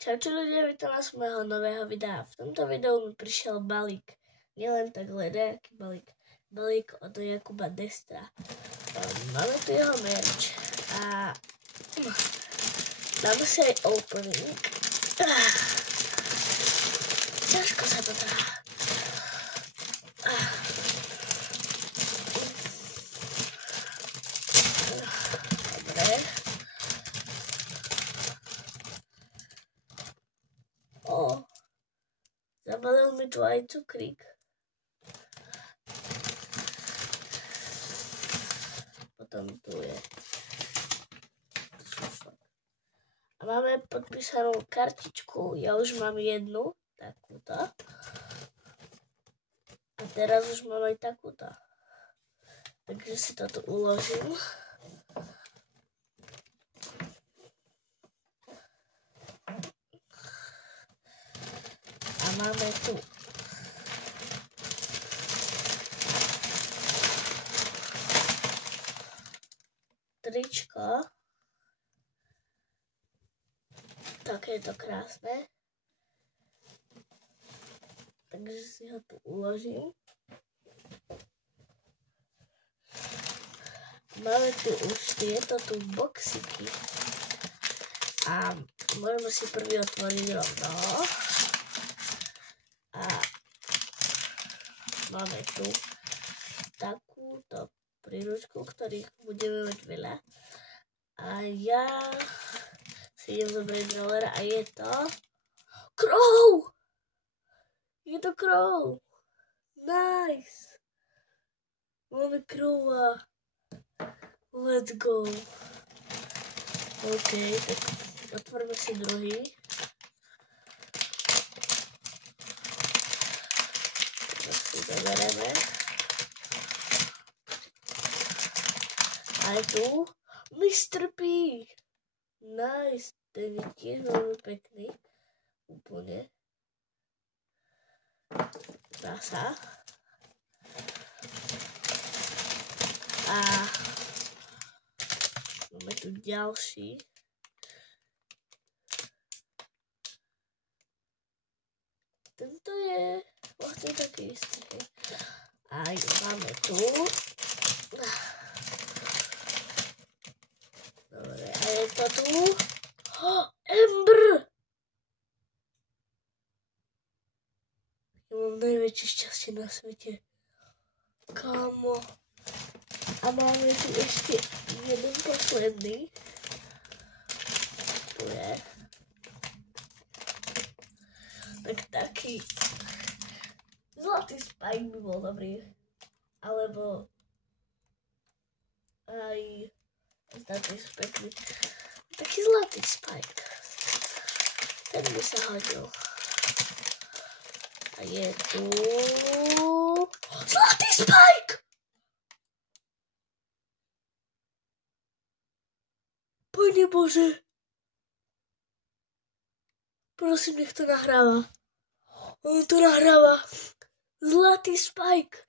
Čaute ľudia, vítam vás môjho nového videa. V tomto videu mi prišiel balík. Nielen tak nejaký balík. Balík od Jakuba Destra. Máme tu jeho merch. A dáme si aj opening. Ťažko sa to dá. Dobre. Zabalil mi tu aj cukrík. Potom tu je šuflak. A máme podpísanú kartičku. Ja už mám jednu, takúto. A teraz už mám aj takúto. Takže si to tu uložím. Máme tu tričko. Také je to krásne. Takže si ho tu uložím. Máme tu už tieto tu boxiky. A môžeme si prvý otvoriť rovno. A máme tu takúto príručku, ktorých budeme mať veľa. A ja si idem zobrať roller a je to Crow! Je to Crow! Nice! Máme Crowa. Let's go. OK, tak otvoríme si druhý. Zabereme. A je tu Mr. P. Nice. Ten je tiež veľmi pekný. Úplne. Dá sa. A máme tu ďalší. Tento je vlastne taký istý. A máme tu. Dobre, a je to tu. Ember! Ja mám najväčšie šťastie na svete. Kámo. A máme tu ešte jeden posledný. Tu je. Tak taký zlatý Spike by bol dobrý. Alebo aj taký pekný. Taký zlatý Spike. Ten by sa hodil. A je tu zlatý Spike! Pane Bože. Prosím, nech to nahráva. On to nahráva. Zlatý Spike.